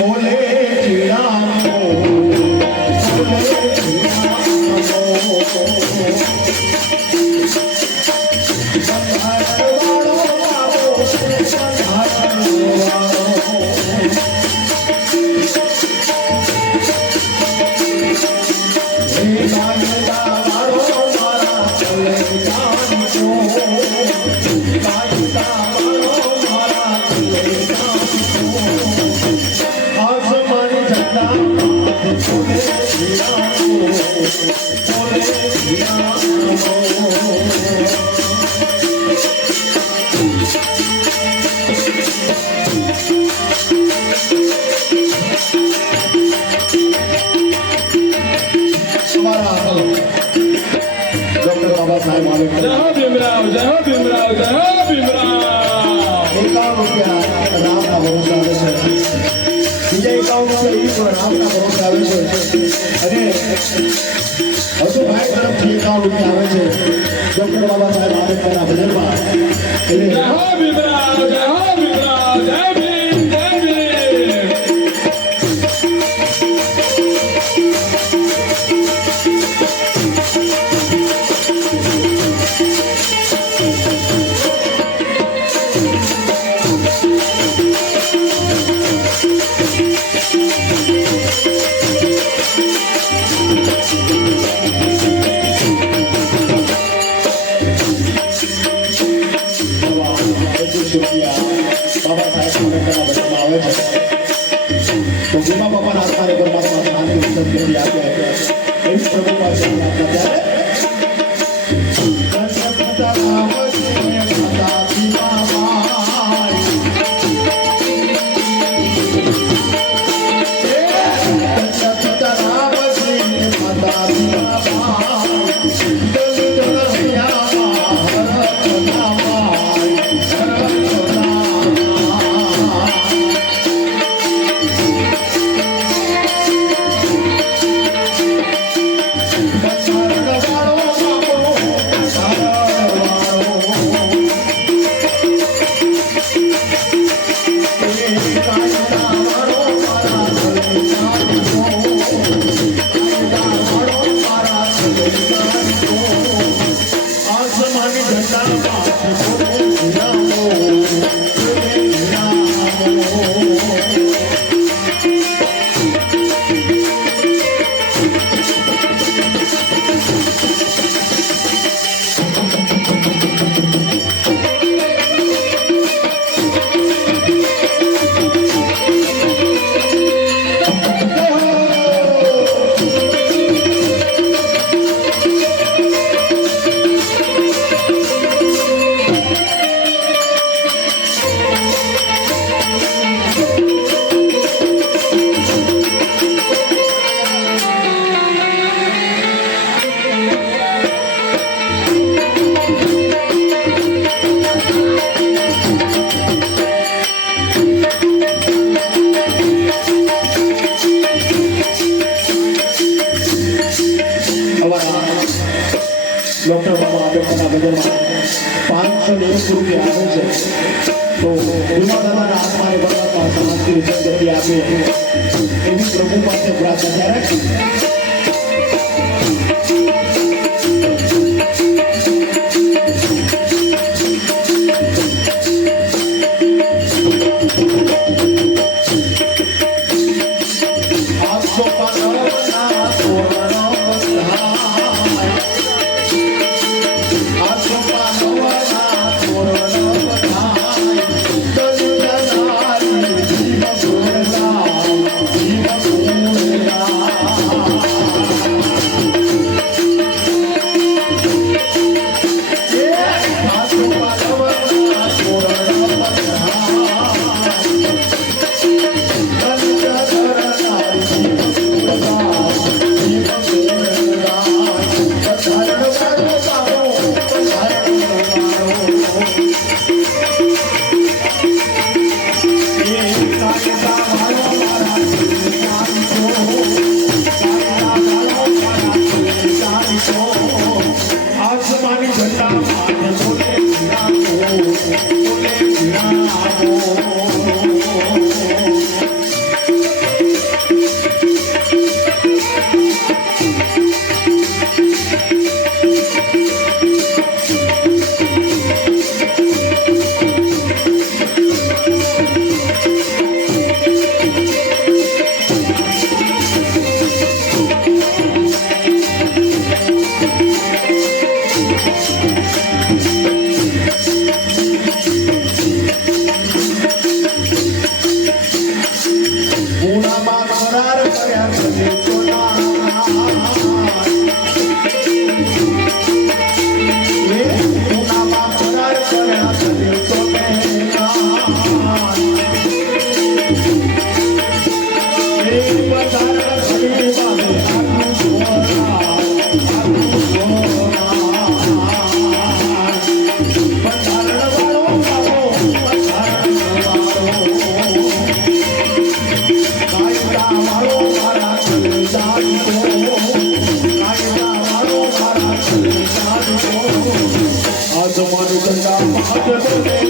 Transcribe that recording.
બોલે જીરામો બોલે જીરામો સંભાળવાળો આવો સંભાળવાળો હે કાયદા વાળો મારા ચલે જાનજો કાયદા વાળો મારા ચલે જાનજો આસમાન ઝંડા બોલે જીરામો બોલે જીરામો डॉक्टर बाबा साहेब आंबेडकर जय हो भीमराव जय हो भीमराव जय हो भीमराव 51 રૂપિયા રામના ભરોસે આવે છે બીજા 51 રૂપિયા એ પણ રામના ભરોસે આવે છે અને હજુ ભાઈ તરફથી 51 રૂપિયા આવે છે ડોક્ટર બાબા સાહેબ આંબેડકરના ભજનમાં जय हो भीमराव जय हो भीमराव जय भीम जय भीम बाबा साहेब आंबेडकરના ભજનમાં આવે છે તો ભીમા બાપાના આત્માને પરમાત્મા શાંતિ સદગતિ આપે એવી પ્રભુ પાસે પ્રાર્થના ત્યારે ડોક્ટર બાબા આંબેડકરના ભજનમાં 590 રૂપિયા આવે છે તો ભીમા દાદાના આત્માને પરમાત્મા શાંતિ સદગતિ આપે એવી પ્રભુ પાસે પ્રાર્થના રાખી પૂનામાં કરાર કર્યા છે સોના એ પૂનામાં કરાર કર્યા છે સોના એ બધાના શરીર વાલે આટલું સોના બંધારણ વાળો બાબો બંધારણ વાળો કાયદા વાળો મારા કલજાનો કાયદા વાળો મારા કલજાનો આજ મારું ગંગા મહાદેવ